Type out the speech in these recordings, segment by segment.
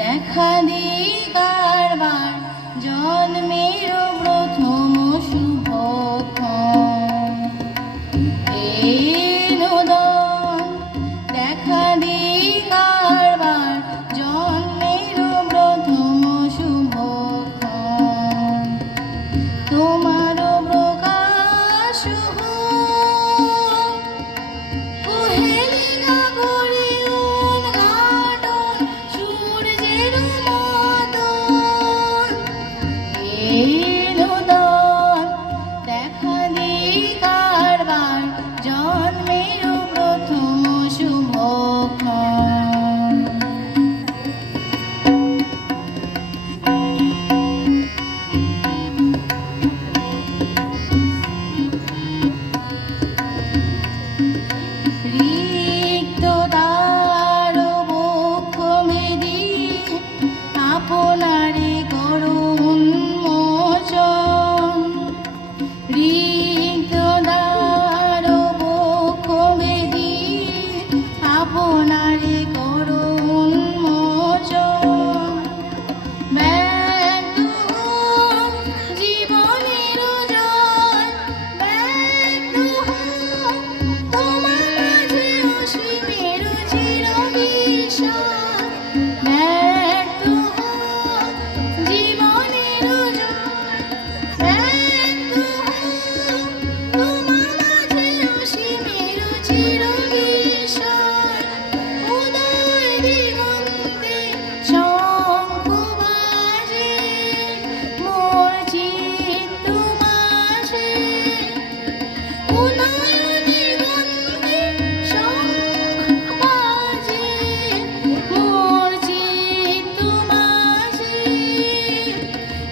দেখা দিই কারবার জন্মের প্রথম শুভক্ষণ। এনুদন দেখা দিই কারবার জন্মের প্রথম শুভক্ষণ। তোমার প্রকাশ দেখা দিই কারবার জন্মের প্রথম শুভক্ষণ। রিক্ত দ্বার বক্ষ মেদি আপনারে করুণ মোচন। রিক্ত দ্বার বক্ষ মেদি আপনারে করুণ মোচন। ব্যক্ত হোক জীবনের জল, ব্যক্ত হোক তোমার মাঝে অসীমের চিরবিশাল। ব্যক্ত হোক জীবনের জল, ব্যক্ত হোক তোমার মাঝে অসীমের চিরবিশাল। উদয় দিগন্তে শঙ্খ বাজে মোর চিত্ত মাঝে। উদয় দিগন্তে শঙ্খ বাজে মোর চিত্ত মাঝে।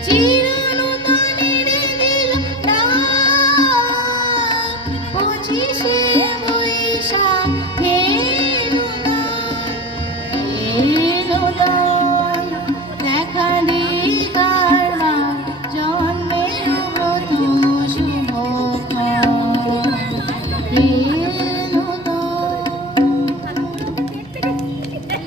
চিরনূতনের দিল ডাক 25শে বৈশাখ। এনুদন